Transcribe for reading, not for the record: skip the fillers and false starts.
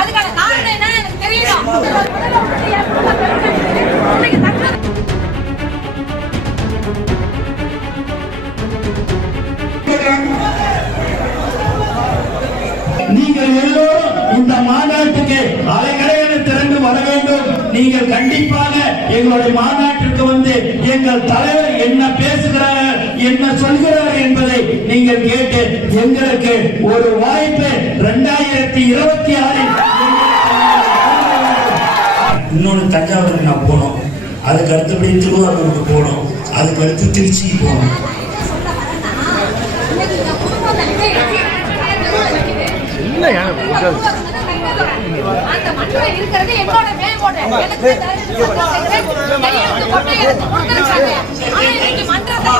அதுக்கான காரணம் என்ன எனக்கு தெரியல. நீங்கள் எல்லோரும் இந்த மாநாட்டுக்கு அலைகளையென திறந்து வர வேண்டும். நீங்கள் கண்டிப்பாக எங்களுடைய மாநாட்டிற்கு வந்து எங்கள் தலைவர் என்ன பேசுகிறார் என்ன சொல்கிறார் என்பதை நீங்கள் கேட்டு எங்களுக்கு ஒரு வாய்ப்பு 2026 இன்னொன்று தஞ்சாவூருக்கு நான் போனோம், அதுக்கு அடுத்தபடி திருவாரூருக்கு போனோம், அதுக்கு அடுத்து திருச்சிக்கு போனோம். அந்த மண்ணுல இருக்கிறது என்னோட மேம்போட எனக்கு கையெழுத்து போட்டு எனக்கு கொடுத்துருக்காங்க. ஆனா இன்னைக்கு மன்றத்தை